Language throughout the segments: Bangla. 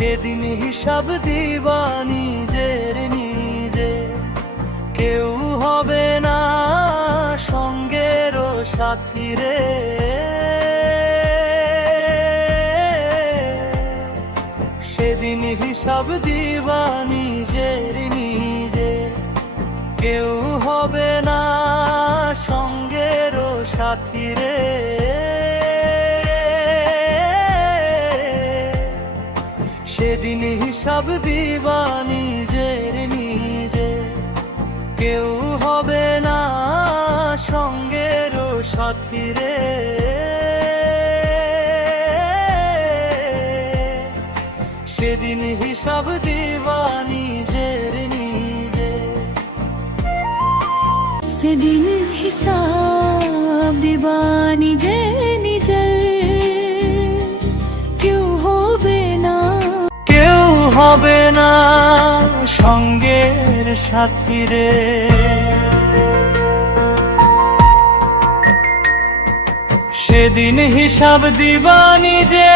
সেদিন হিসাব দিবা নিজের নিজে, কেউ হবে না সঙ্গের সাথী রে। সেদিন হিসাব দিবা নিজের নিজে, কেউ হবে না সঙ্গের সাথী রে। সেদিন হিসাব দিবা নিজের নিজে, কেউ হবে না সঙ্গের সাথী রে। সেদিন হিসাব দিবা নিজের নিজে। সেদিন হিসাব দিবা নিজে নিজে, কেউ হবে না, কেউ হবে না সঙ্গের সাথী রে। সেদিন হিসাব দিবা নিজে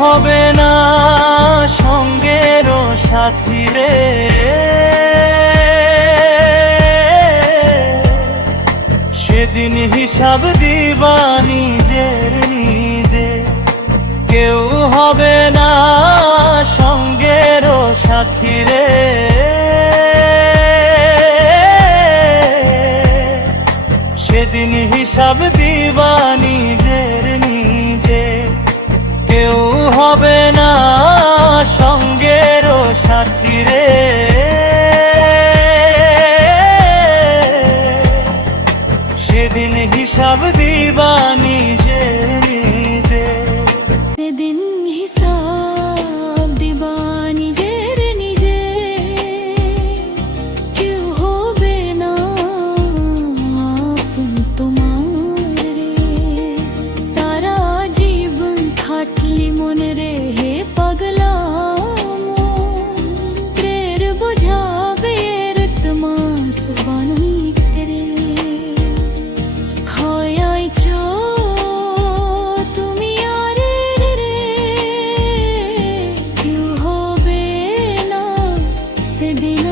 হবে না সঙ্গের সাথী রে। সেদিন হিসাব দিবা নিজের নিজে, কেউ হবে না সঙ্গের সাথী রে। সেদিন হিসাব দিবা নিজের নিজে, কেউ হবে না সঙ্গের সাথী রে। সেদিন হিসাব দিবা নিজে নিজে। সেদিন হিসাব দিবা নিজের নিজে, কেউ হবে না আপন তোমার রে। সারা জীবন খাটলি মনে রে হে পাগলা মন, প্রের বোঝাবে রতমাস বানুই রে। খয়াইছ তুমি আর রে, কেউ হবে না সেদিন